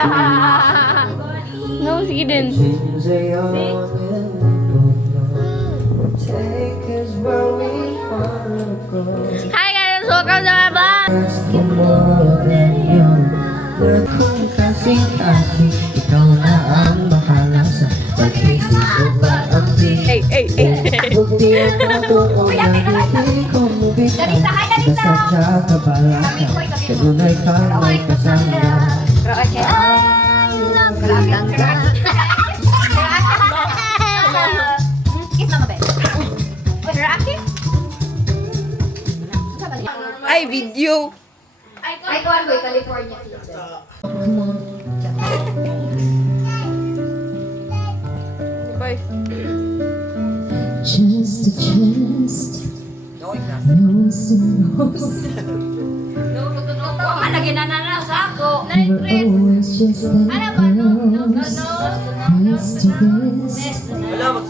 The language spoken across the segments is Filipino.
No, sige din. Hi guys! Welcome to my vlog! Kung kasing-kasing ikaw na ang bahala sa pag-ibig ko paampi. Bukti ang patuon na hindi ko mubita. Kasadya ka pala ka, kanunay ka may kasama. Ay, video! Ay, kuwan ko, California. Bye. Just a chest, nose to nose. Lagi na sa ako. We're always just that close, face to face, toe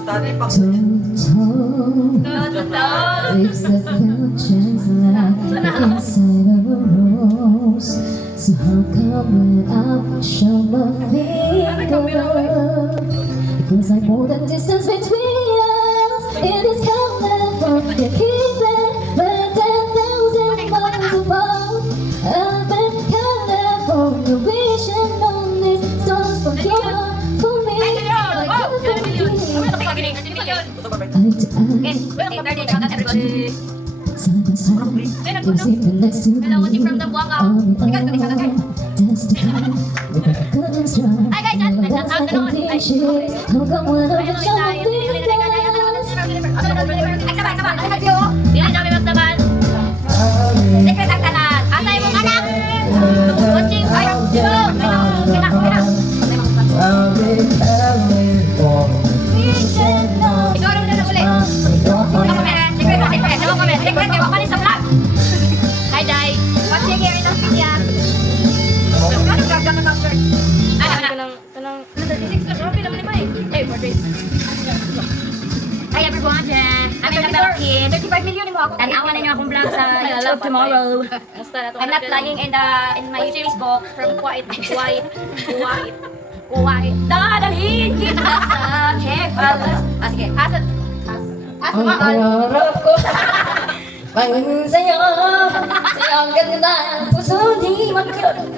to toe. Lips that felt just like the inside of a rose. So how come when I push on my finger, it feels like more than distance between us. It is coming from the keeping, but 10,000 miles above. I've been coming from the vision on these stars from your for me. Side by side, you're sitting next to me. Testify, with a good and strong. That's like a cliche. How come when I'm with your Secret ang tanan. Asay mong anak. Watching ay I'll be having for Ikaw rin na ulit. Secret. Dawa kami. Secret kayo kapali sa vlog. Hi, Day. Watching here in Australia. Ano gagawin ng doctor? Kanang 36 ka. Grabe naman ni May. Hey, portrait. Hi everyone, I'm Annabelle Kim. 35 million mo ako. Tanawan na niyo akong vlog sa YouTube tomorrow. I'm not lying in my Facebook from quiet. Dadalhin kita sa Kefalas. Sige. Asat. ang pangarap ko. Pangin sa'yo, sa'yo ang ganda ng puso di magkaroon.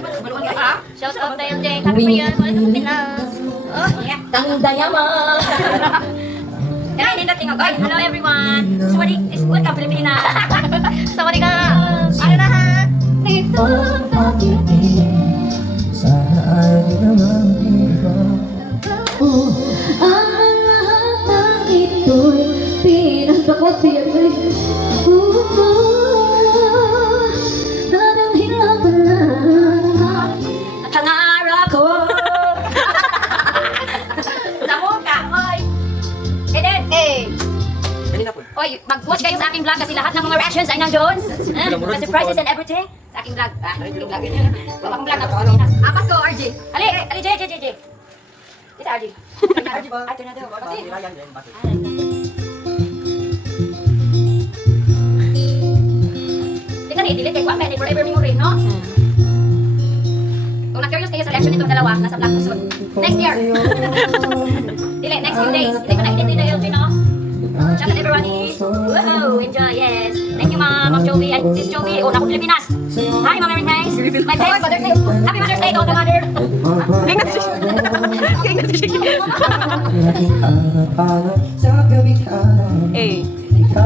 Shout out tayo, Jay. Happy New Year, mga Pinas. Tangdayama. Kaya hindi tingog. Oy, hello everyone. Sorry, welcome Pilipinas. Sorry ka. Ano na ha? Ito ang pag-ibig, sana ay di naman iba. Ang lahat ng ito'y pinagpapatibig. Nadamhin lang pala Pangarap ko. Tamo ka, oy. Eden, Oy, mag-watch kayo sa aking vlog kasi lahat ng mga reactions ay nandoon. The surprises and everything. Sa aking vlog. Aking vlog. Wala akong vlog na Pilipinas. Apas ko, RJ. Ali, J. Ito, RJ. RJ ba? Ito na daw. Tingnan eh, delete kay Juan, may forever memory, no? Kung na-curious kayo sa reaction nitong dalawa, nasa vlog ko soon. Next year. Dili, next few days. Hindi ko na-edit na LG, no? Shout out everybody. Woohoo! Enjoy, yes. Thank you, Ma'am Joey and Sis Joey. Oh, naku, Pilipinas. Hi, Ma'am Mary Grace. My best. Happy Mother's Day to all the mother. Eh. Ito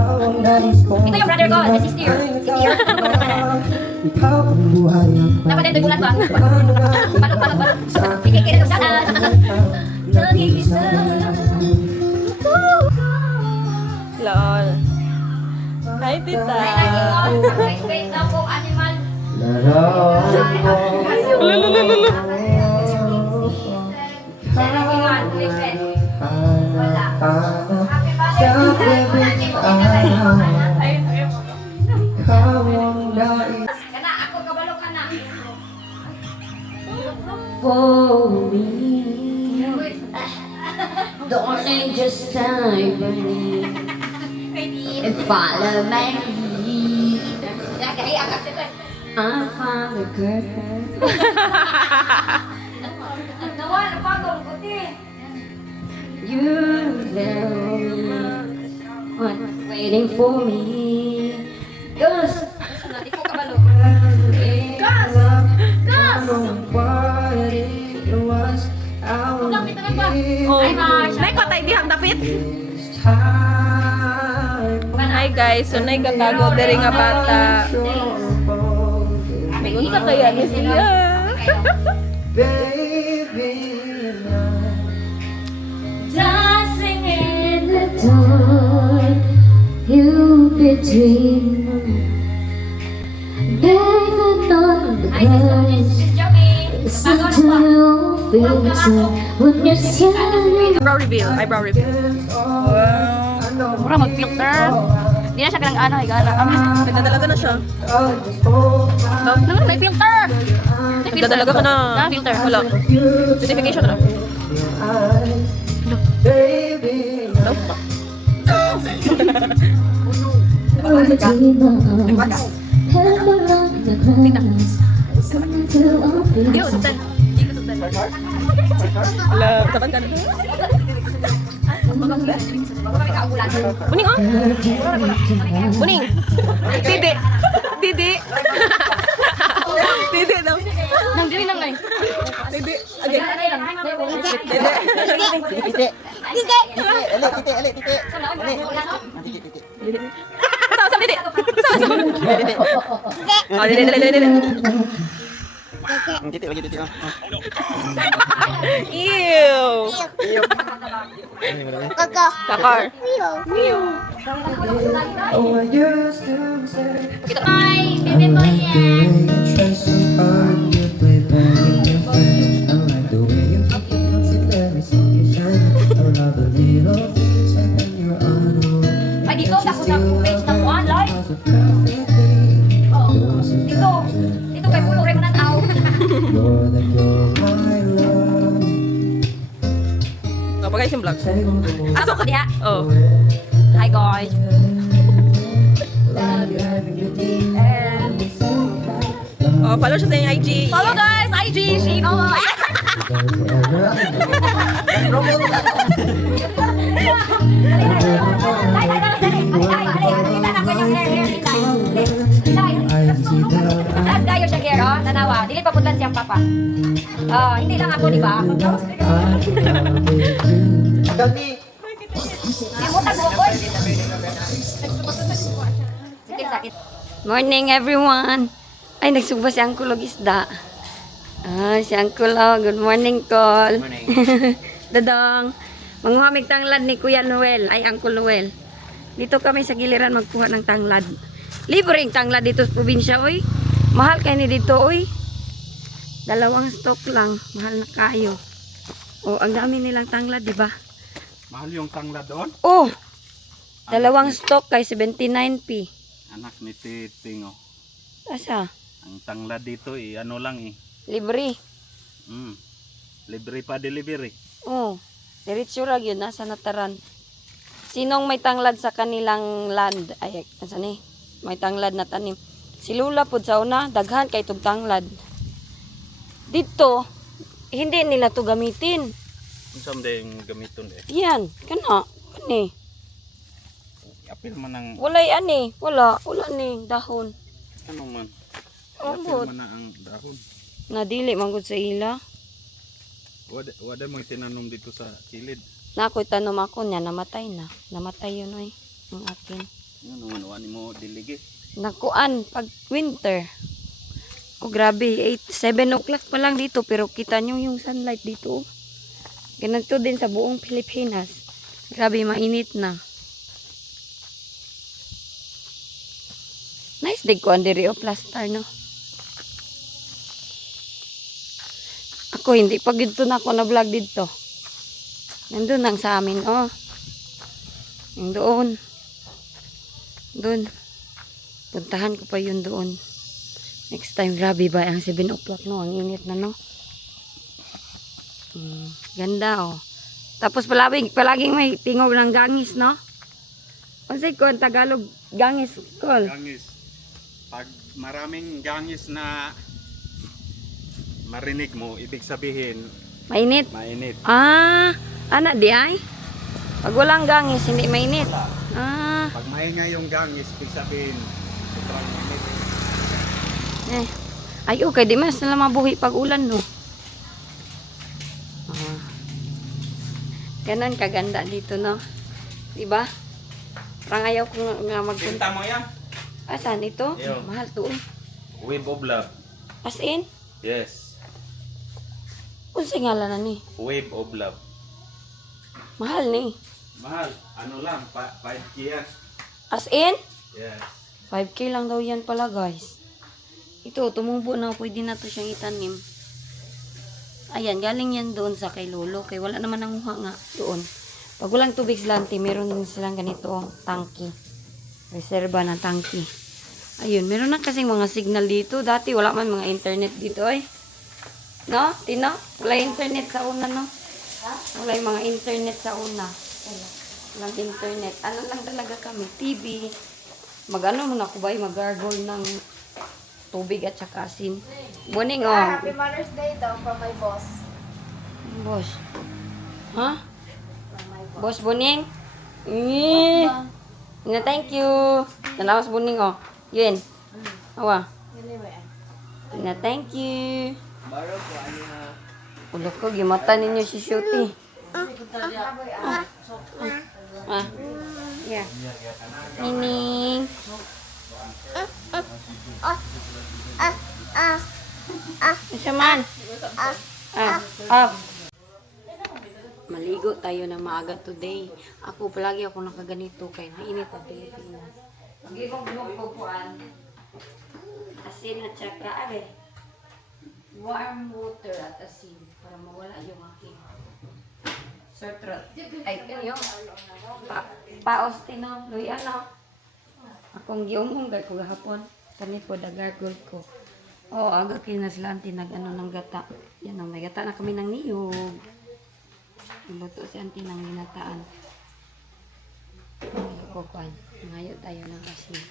yung brother ko, the sister. Dapat din dugulan ba? Balok. Ikikiri ko sana. Nag-iisa. Lol. Hi, tita. Wait daw po, animal. Lululululu. Happy birthday. Kana, ako kabalo ka na. For me, darling, just time for me. And follow my lead. I found a girl waiting for me. Cause Di ko kabalo. Lapit na ba? Oh. Ay, Marsha. Nay patay dihang dapit. Hi guys, so nay katago diri nga bata. May unsa kaya ni siya? dancing in the dark, you between David on the Ay, grass. Sis Joey. Listen Bago to na po. your feelings when you're standing. Eyebrow reveal, eyebrow reveal. Wow. Mura mag-filter. Hindi na siya ganang ano, higala. Nagdadalaga na siya. Naman, may filter! Nagdadalaga ka na. Na, filter. Wala. Certification na. Nope. Yo, sutan. Hindi ko sutan. Wala. Taban ka na. Baka may kaulan. Buning oh. Buning. Didi. Didi. Didi daw. Nang diri nang ngay. Didi. Okay. Didi. Sama Didi. Sama. Didi. Oh, Didi, Didi, Didi. Titik lagi titik. Ew. Kakar. Bye, baby boy. Ay, dito, tapos sa page na po, live. Oh, dito. Dito kay Pulo Remo ng tao. Kapag yung vlog. Aso ka diha. Oh. Hi guys. Oh, follow siya sa yung IG. Follow guys, IG, Shino. Last guy yung Shagero, tanawa. Dili pa puntan siyang papa. Oh, hindi lang ako, di ba? Limutan mo, boy. Sakit. Morning, everyone. Ay, nagsubo si Uncle og isda. Ah, si Uncle, oh. Good morning, Col. Morning. Dadong. Manghuhamig tanglad ni Kuya Noel. Ay, Uncle Noel. Dito kami sa giliran magkuha ng tanglad. Libreng tanglad dito sa probinsya, oy. Mahal kayo ni dito, oy. 2 stock lang. Mahal na kayo. Oh, ang dami nilang tanglad, di ba? Mahal yung tanglad doon. Oh! 2 stock kay 79p. Anak ni Titing oh. Asa? Ang tanglad dito ano lang Libre. Libre pa delivery. Oh. Diretso ra yun, nasa nataran. Sinong may tanglad sa kanilang land? Ay, nasa ni? May tanglad na tanim. Si Lula po sa una, daghan kay itong tanglad. Dito, hindi nila to gamitin. Someday yung gamiton Yan, kana. Kani. Apil man ang Walay ani. Wala ni dahon. ano man. Ambot. Apil man na ang dahon. Nadili manggod sa ila. Wada mo itinanom dito sa kilid. Na ako'y tanom ako niya, namatay na. Namatay yun oy. Ang akin. Ano man wani mo diligi. Nakuan pag winter. Oh grabe, 7 o'clock pa lang dito pero kita nyo yung sunlight dito. Ganito din sa buong Pilipinas. Grabe, mainit na. Nice dig ko andiri o plaster no. Ako hindi pag dito na ako na vlog dito. Nandun lang sa amin oh. Yung doon. Doon. Puntahan ko pa yun doon. Next time, grabe ba ang 7 o'clock no? Ang init na no? Ganda oh. Tapos palaging may tingog ng gangis no? Kasi ko ang Tagalog gangis call. Gangis. Pag maraming gangis na marinig mo, ibig sabihin Mainit. mainit. Ah, anak di ay? Pag walang gangis, hindi mainit. Ah, Pag maingay yung gangis, ibig sabihin, sobrang init. eh. Ay, okay, di mas na mabuhi pag ulan, no? Ah. Ganon kaganda dito, no? Diba? Parang ayaw ko nga magpunta. Pinta mo yan? Asan ito? Yo. Mahal to, eh. Wave of love. As in? Yes. Unsa ngalan na ni? Wave of love. Mahal ni. Mahal. Ano lang, 5K yan. As in? Yes. 5K lang daw yan pala, guys. Ito, tumubo na. Pwede na to siyang itanim. Ayan, galing yan doon sa kay Lolo. Kaya wala naman nanguha nga doon. Pag walang tubig silante, meron din silang ganito, oh, tangki. Reserva ng tangki. Ayun, meron na kasing mga signal dito. Dati wala man mga internet dito, eh. No? Tino? Wala internet sa una, no? Wala yung mga internet sa una. Walang internet. Ano lang talaga kami? TV. Mag-ano muna ako ba? Mag-gargle ng tubig at saka asin. Buning, oh. Happy Mother's Day daw from my boss. Boss. Ha? From my boss. Boss Buning? Na thank you. Nalawas Buning, oh. Yun. Awa. Na thank you. Ulo ko, gimata ninyo si Shooty. Ah. Yeah. Nining. Isa man. Ah. Maligo tayo ng maaga today. Ako, palagi ako nakaganito kay mainit ang Pilipinas. Pag-ibang ko puan. Asin at saka, warm water at asin para mawala yung aking sore throat. Ay, ano yun? Paos tinaw. Luy, ano? Akong giumong ko gahapon. Kani po, dagargold ko. Oh, aga kinaslante nag-ano ng gata. Yan ang may gata na kami ng niyog. Luto si auntie ng ginataan. Ngayon ko kwan. Ngayon tayo ng asin.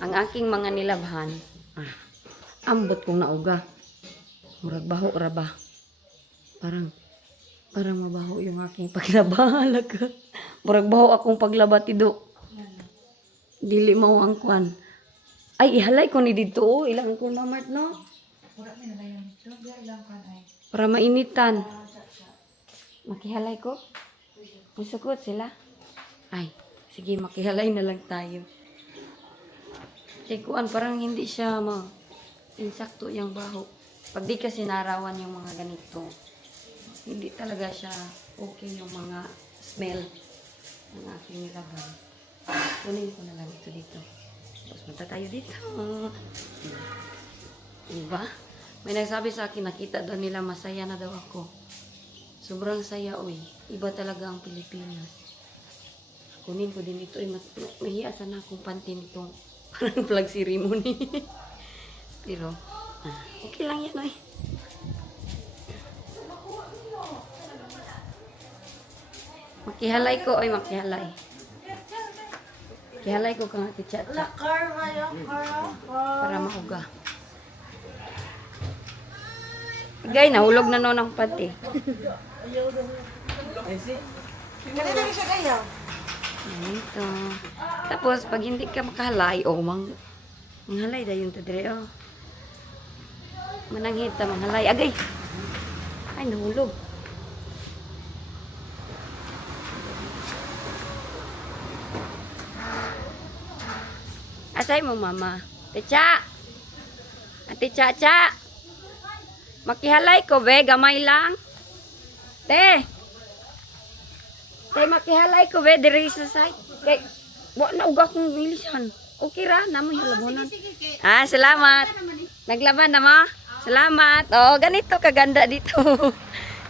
Ang aking mga nilabhan, ambot kong nauga. Murag baho raba. Parang mabaho yung aking paglabahala ka. Murag baho akong paglaba tido. Dili mo ang kwan. Ay, ihalay ko ni dito. Oh. Ilang ko mamart, no? Para mainitan. Makihalay ko? Masukot sila? Ay, sige, makihalay na lang tayo. Kuan, parang hindi siya insakto yung baho. Pag di kasi narawan yung mga ganito, hindi talaga siya okay yung mga smell ng aking nilaban. Kunin ko na lang ito dito. Tapos punta tayo dito. Diba? May nagsabi sa akin, nakita daw nila masaya na daw ako. Sobrang saya, oy. Iba talaga ang Pilipinas. Kunin ko din ito. Mahiya sana akong panty nitong parang flag ceremony. Pero, okay lang yan, oy. Makihalay ko, oy, makihalay. Makihalay ko kang kitsa-tsa. Para mahuga. Gay, nahulog na noon ang panty. Ito. Tapos, pag hindi ka makahalay, manghalay da yun to dire, oh. Mananghit ta, manghalay. Agay! Ay, nahulog. Asay mo, mama? Techa! Ate Chacha! Makihalay ko, be. Gamay lang. Te! Te, makihalay ko, be. Diri sa side. Kay, wala na uga kong milisan. Okay ra, namoy halabonan. Salamat. Naglaban na mo? Salamat. Oh, ganito kaganda dito.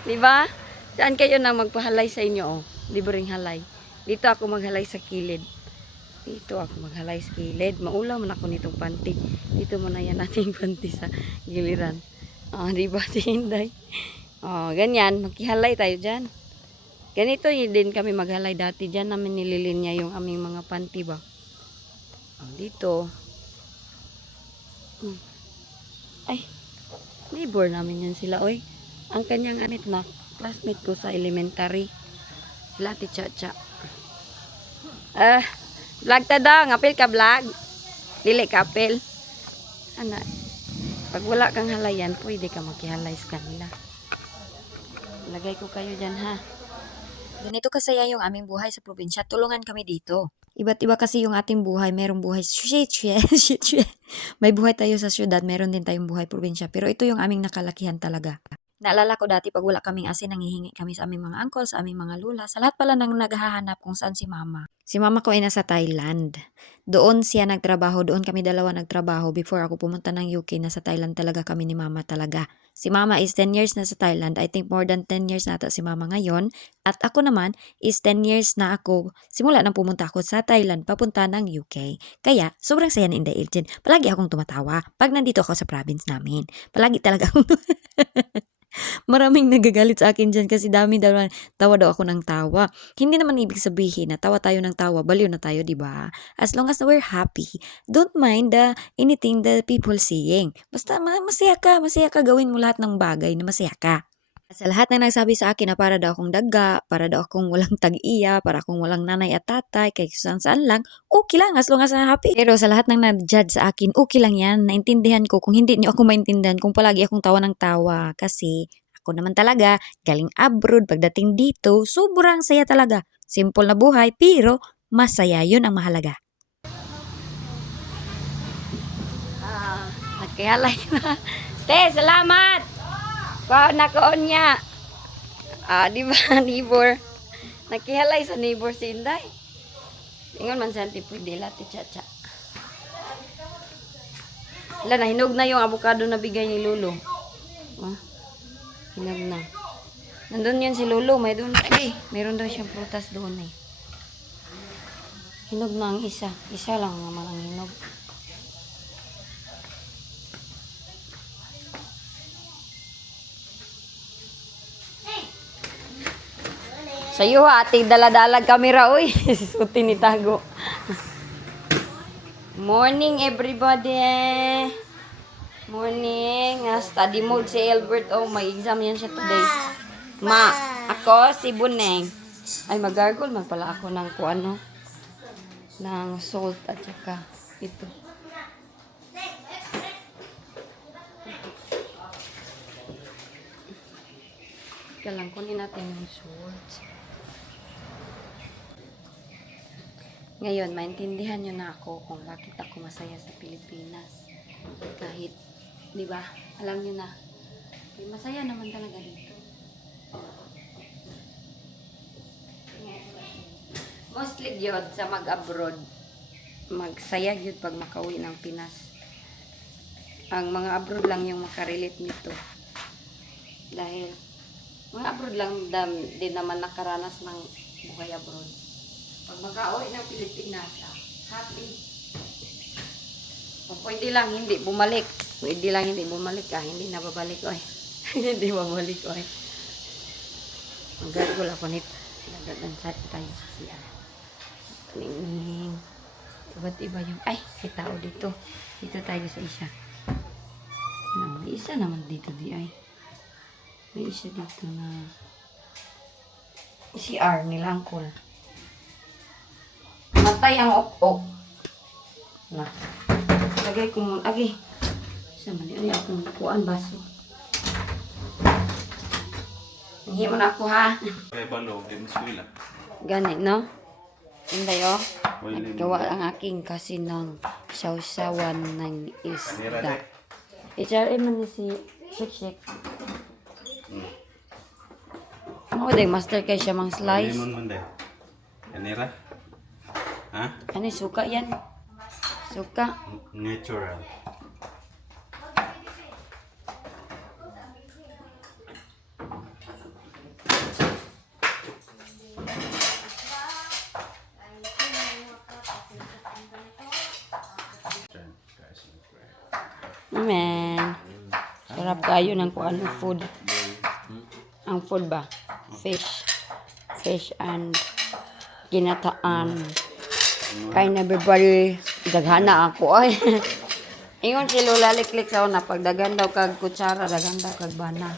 Di ba? Saan kayo na magpahalay sa inyo, oh? Libreng halay. Dito ako maghalay sa kilid. Dito ako maghalay sa kilid. Maulaw man ako nitong panty. Dito muna yan nating panty sa giliran. Di ba si Hinday? Ganyan. Magkihalay tayo dyan. Ganito din kami maghalay dati. Dyan namin nililinya yung aming mga panty ba. Dito. Ay, neighbor namin yan sila, oy. Ang kanyang anit na classmate ko sa elementary. Lati Chacha. Vlog ta daw. Ngapil ka vlog. Dili ka apil. Ana. Pag wala kang halayan, pwede ka magkihalay sa kanila. Lagay ko kayo dyan, ha? Ganito kasaya yung aming buhay sa probinsya. Tulungan kami dito. Iba't iba kasi yung ating buhay. Merong buhay may buhay tayo sa syudad, meron din tayong buhay probinsya. Pero ito yung aming nakalakihan talaga. Naalala ko dati pag wala kaming asin, nanghihingi kami sa aming mga uncle, sa aming mga lula. Sa lahat pala nang naghahanap kung saan si mama. Si mama ko ay nasa Thailand. Doon siya nagtrabaho, doon kami dalawa nagtrabaho. Before ako pumunta ng UK, nasa Thailand talaga kami ni mama talaga. Si mama is 10 years na sa Thailand. I think more than 10 years na ata si mama ngayon. At ako naman is 10 years na ako. Simula nang pumunta ako sa Thailand, papunta ng UK. Kaya, sobrang saya ni Inday Iljen. Palagi akong tumatawa pag nandito ako sa province namin. Palagi talaga akong Maraming nagagalit sa akin dyan kasi dami daw tawa daw ako ng tawa. Hindi naman ibig sabihin na tawa tayo ng tawa, baliw na tayo, di ba? As long as we're happy, don't mind anything the people saying. Basta masaya ka, gawin mo lahat ng bagay na masaya ka. Sa lahat na nagsabi sa akin na para daw akong daga, para daw akong walang tag-iya, para akong walang nanay at tatay, kay saan lang, okay lang as long as I'm happy. Pero sa lahat ng nag-judge sa akin, okay lang yan. Naintindihan ko kung hindi niyo ako maintindihan kung palagi akong tawa ng tawa. Kasi ako naman talaga, galing abroad, pagdating dito, sobrang saya talaga. Simple na buhay, pero masaya yun ang mahalaga. Nagkihalay na. Te, salamat! Nakaon niya. Di ba, neighbor? Nagkihalay sa neighbor si Inday. Ingon man sa anti pwede lati Chacha. Wala, nahinog na yung avocado na bigay ni Lolo. Hinog na. Nandun yun si Lolo. Mayroon daw siyang prutas doon eh. Hinog na ang isa. Isa lang naman ang hinog. Sa'yo ha, ating daladalag kamera, uy. Suti ni Tago. Morning, everybody. Morning. Study mode si Albert. Oh, may exam yan siya today. Ma, ako si Buneng. Ay, mag-gargle man pala ako ng kuano. Ng salt at saka ito. Kaya lang, kunin natin yung salt. Ngayon, maintindihan nyo na ako kung bakit ako masaya sa Pilipinas. Kahit, di ba, alam nyo na, masaya naman talaga dito. Mostly yun, sa mag-abroad, magsaya yun pag makauwi ng Pinas. Ang mga abroad lang yung makarelate nito. Dahil, mga abroad lang din naman nakaranas ng buhay abroad. Pag mag-auwi ng Pilipinas, happy. Kung pwede lang hindi bumalik. Pwede lang hindi bumalik, hindi na babalik, oy. Hindi babalik, oy. Mag-gargle ako nito. Nagdadan sa tayo sa siya. Ning. Iba't iba yung, ay, may tao dito. Dito tayo sa isa. May isa naman dito, di ay. May isa dito na CR nila angkol. Matay ang ok-ok. Na. Lagay ko muna. Agi. Sa mali. Ano akong kuhaan baso. Nangihi mo na ako ha. Kaya balog, di maswila. Ganit, no? Hindi, oh. Naggawa ang aking kasi ng sawsawan ng isda. HRM man ni si Shik. Ano ko dahil master kay siya mang slice? Lemon man dahil. Kanira? Ha? Ano, suka yan? Suka. Natural. Amen. Sarap kayo ng kung ano food. Ang food ba? Fish and ginataan. Kay na everybody, daghana ako ay. Ingon si Lola liklik sa una, pag dagan daw kag kutsara, dagan daw kag bana.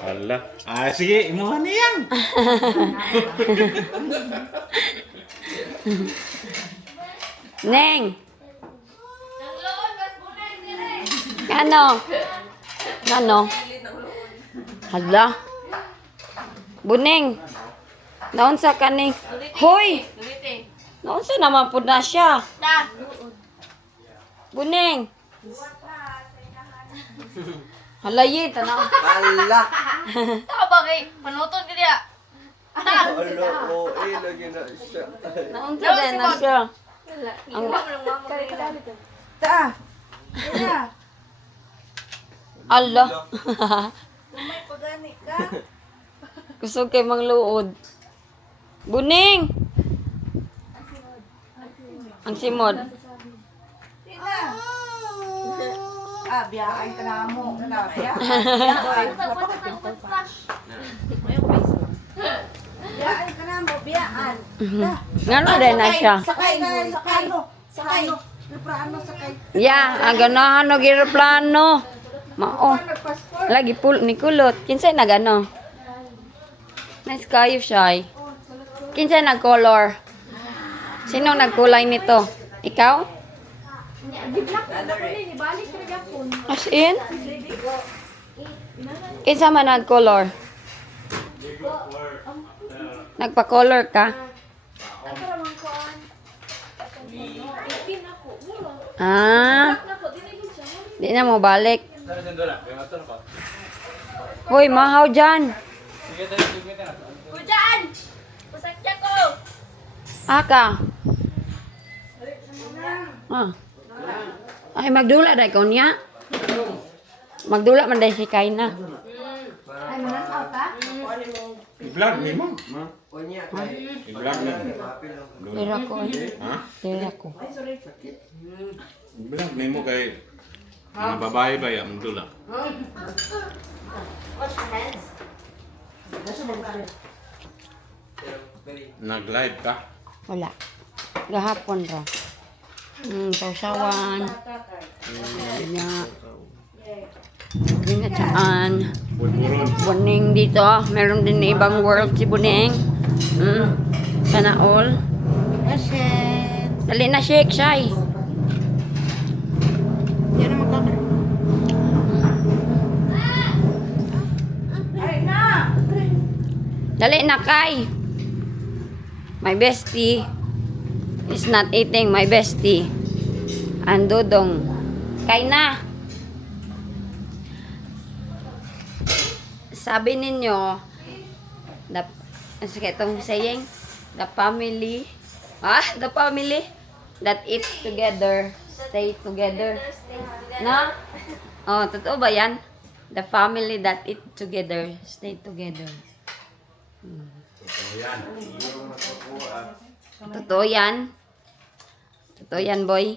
Ala. Ah, sige, imuhan niyang. Neng. Ano? Ano? Hala. Buneng. Naunsa ka ni? Hoy! Naunsa naman po na siya? Buneng. Halayi, tanaw. Ala. Tao ba kay panuton ka diya? Ala, oo, lagi na siya. Naunsa din na siya. Ang Ta. Kaya, ala. may pagani ka. Gusto kay mangluod. Buning. Ang simod. Tina. Ah, biyaan ka na mo. Biyaan. Biyaan ka na mo, biyaan. Ngano din na siya. Sakay na, sakay. Sakay. Lipraano, sakay. Ya, ang ganahan no plano. Mao. Nagpasport. Lagi pul ni kulot. Kinsay na gano? Nice kayo siya. Kinsay nag-color? Sino nagkulay nito? Ikaw? As in? Kinsa man nag-color? Nagpa-color ka? Ah. Di na mo balik. Hoy, mahaw dyan. Kujan! Pasakya ko! Aka. Ah. Ay, magdula day ko niya. Magdula man day si Kaina. I-vlog ni mo. Ma. Unya kay. I-vlog ni mo. Tira ko. Ha? Tira ko. I-vlog ni mo kay mga babae ba yan? Dula. Nag-live ka? Wala. Gahapon ra. Pausawan. Nya. Gingatsaan. Bulburon. Buning dito. Meron din ibang world si Buning. Sana all. Dali na shake, Shai. Yan naman ka. Ay, na! Dali na, Kai. My bestie is not eating my bestie. And Dudong. Kay na. Sabi ninyo, sige itong saying, the family that eats together, stay together. No? Oh, totoo ba yan? The family that eat together, stay together. Totoo yan. Totoo yan, boy.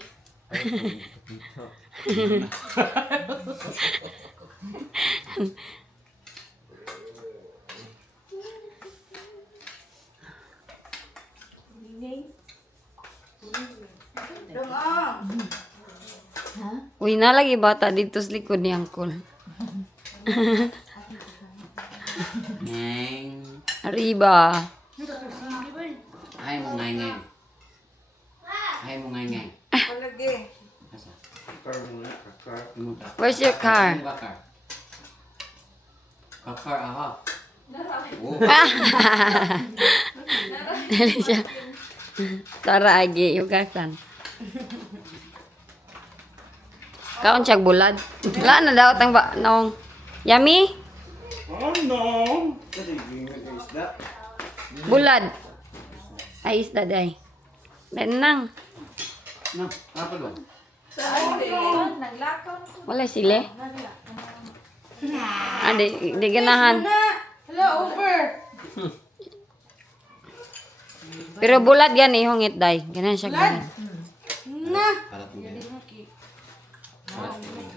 Uy, nalagi bata dito sa likod ni Uncle. Neng, Arriba. ay mo ngay ngay. Ay mo ngay ngay. Palagi. Asa? Kakar mo na, kakar. Imunta. Where's your car? Ano kakar? Kakar, aha. Oh, Dali siya. Tara, agi. Yugasan. Kaon siyag bulad. Wala na daw tang ba? Nong. Yummy? Oh no! Bulad. Ay, isda day. Benang. no, apa lo? Wala sile. Ah, di ganahan. Hello, over. Pero bulad yan eh, hungit day. Ganan siya ganan. Parat mo ganyan.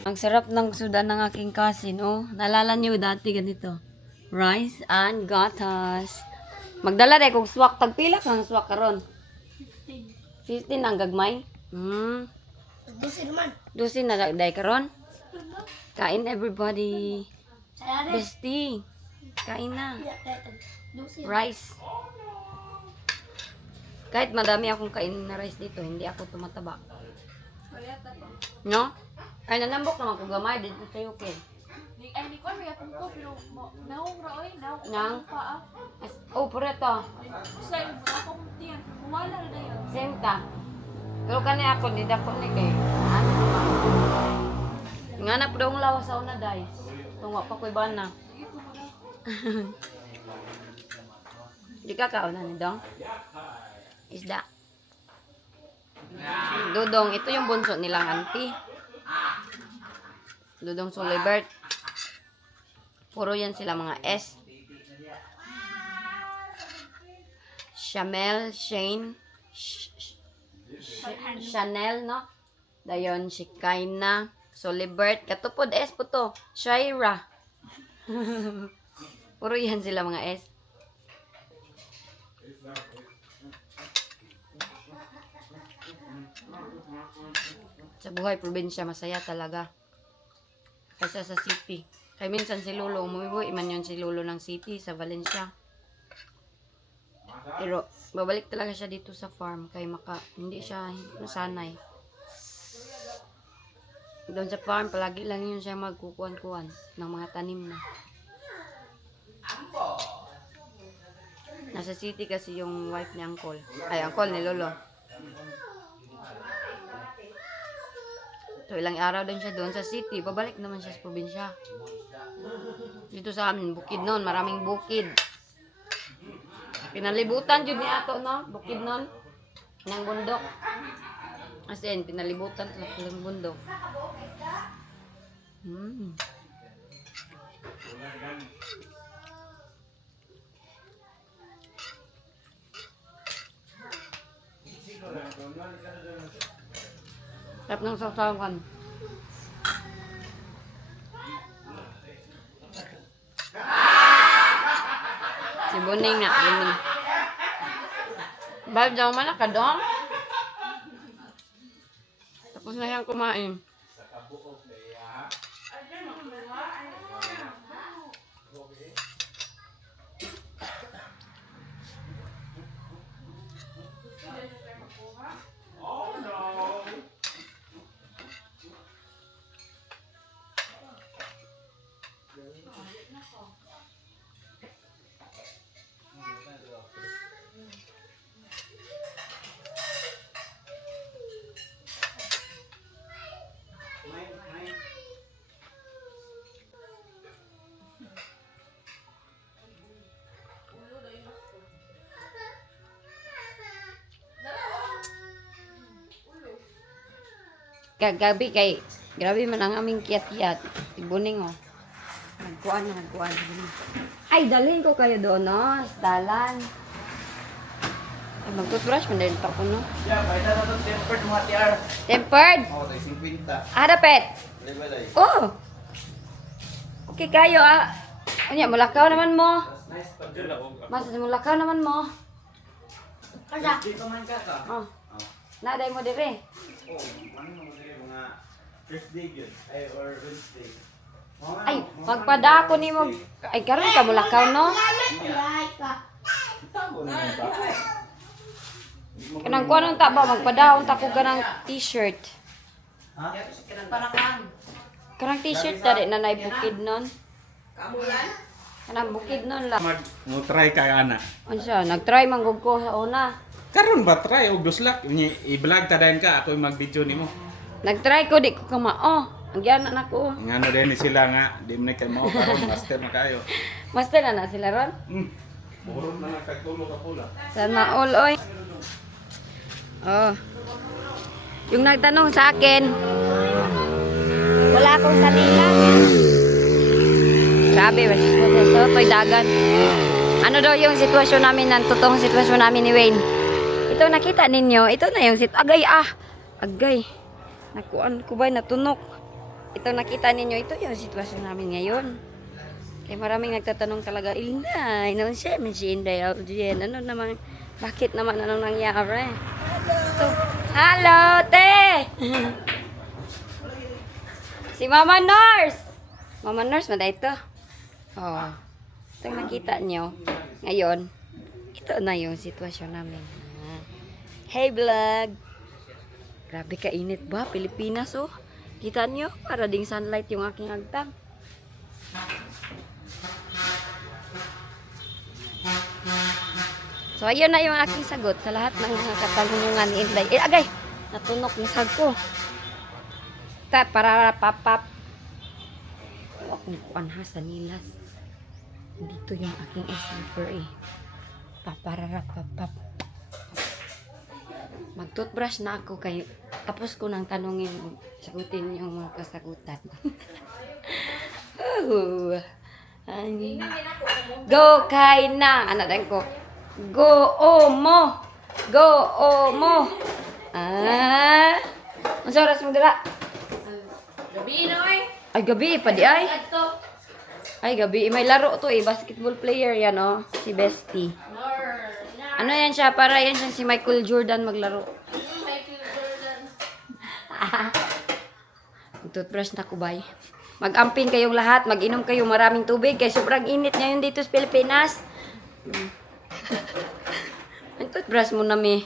Ang sarap ng suda ng aking cousin, oh. Nalala niyo dati ganito. Rice and gatas. Magdala day kung swak. Tagpila kang swak karon. 15 ang gagmay. Dusin na day karon. Kain everybody. Bestie. Kain na. Rice. Kahit madami akong kainin na rice dito, hindi ako tumataba. No? Ay, nanambok naman ko gamay dito sa UK. Ay, ni Kon, may atong ko, pero naong raoy, naong Nang? paa. Oh, puro to. Sa iyo, akong tiyan, kumala na yun. Same ta. Pero kani ako, di dako ni kay. Ano naman? Nga na po daw ang lawas sa una, day. Tungwa pa ko'y bana. Di ka kauna ni Dong? Isda. Dudong, ito yung bunso nilang auntie. Dudong Solibert. Puro yan sila mga S. Shamel, Shane, Chanel, no? Dayon, si Kaina, Solibert, katupod S po to. Shaira. Puro yan sila mga S. Sa buhay probinsya, masaya talaga. Kaysa sa city. Kaya minsan si Lolo, umuwi man yun si Lolo ng city sa Valencia. Pero babalik talaga siya dito sa farm kaya hindi siya nasanay. Doon sa farm, palagi lang yun siya magkukuhan-kuhan ng mga tanim na. Nasa city kasi yung wife ni Uncle. Ay, Uncle ni Lolo. So, ilang araw din siya doon sa city. Babalik naman siya sa probinsya. Dito sa amin, bukid noon. Maraming bukid. Pinalibutan yun ni ato, no? Bukid noon. Ng bundok. As in, pinalibutan talaga ng bundok. Sarap ng sausawan. Si Buning na, Buning. Bab, daw man ka doon. Tapos na siyang kumain. Kagabi kay grabe man ang aming kiyat-kiyat. Si Buning oh. Nagkuan. Ay, dalhin ko kayo doon, no? Stalan. Ay, mag-toothbrush man dahil ko, no? Yeah, may na itong tempered mga tiar. Tempered? Oo, tayo 50. Ah, dapat. Balay. Oh. Okay kayo, ah. Anya, mulakaw naman mo. Nice pag Mas mulakaw naman mo. Dito man ka ka. Oh. Naday mo dire. Oh, ano mo dire mga Thursday yun. Ay, or Wednesday. Ay, magpadako ni mo. Ay, karon ka mulakaw, no? Tabo na yung baka. Kanang kuha nung taba, magpadahon tako ka ng t-shirt. Ha? Kanang t-shirt tadi na naibukid nun. Kanang bukid nun lang. Try kay ana. Unsa, nag-try manggug ko sa una. Karon ba try og duslak i-vlog ta dayon ka ako mag-video nimo. Nag-try ko, di ko kamao. Ang gyan na ko. Ngano din ni sila nga di man kay mao karon master na kayo. Master na na sila ron. Puro na nagtulo ka pula. Sana all, oy. Oh. Yung nagtanong sa akin, wala akong kanila. Grabe, to'y dagan. Ano daw yung sitwasyon namin, ng totoong sitwasyon namin ni Wayne? Ito nakita ninyo, ito na yung agay agay. Nakuan ko ba natunok? Ito nakita ninyo, ito yung sitwasyon namin ngayon. Kaya maraming nagtatanong talaga, Inday, naman siya, si Inday, ano naman, bakit naman, anong nangyari? Ito, hello, te! Si Mama Nurse! Mama Nurse, mada ito. Oh. Ito Ito ang nakita nyo. Ngayon, ito na yung sitwasyon namin. Hey vlog! Grabe kainit ba? Pilipinas oh. Kita nyo? Para ding sunlight yung aking agtang. So, ayun na yung aking sagot sa lahat ng mga katanungan ni Inday. Agay! Natunok ng sag ko. Para papap. Akong kuan ha sa nilas. Dito yung aking slipper eh. Papararapapap. Mag-toothbrush na ako kayo. Tapos ko nang tanungin, sagutin yung mga kasagutan. Ay. Go kay na. Ano din ko? Go omo. Go omo. Ah. Ang oras mo dira? Gabi na eh. Ay gabi pa di ay. Adto. Ay gabi may laro to eh. Basketball player yan oh. Si Bestie. Ano yan siya? Para yan siyang si Michael Jordan maglaro. Michael Jordan. Mag-toothbrush na ko, bay. Mag-amping kayong lahat. Mag-inom kayo maraming tubig. Kaya sobrang init ngayon dito sa Pilipinas. Mag-toothbrush muna, mi.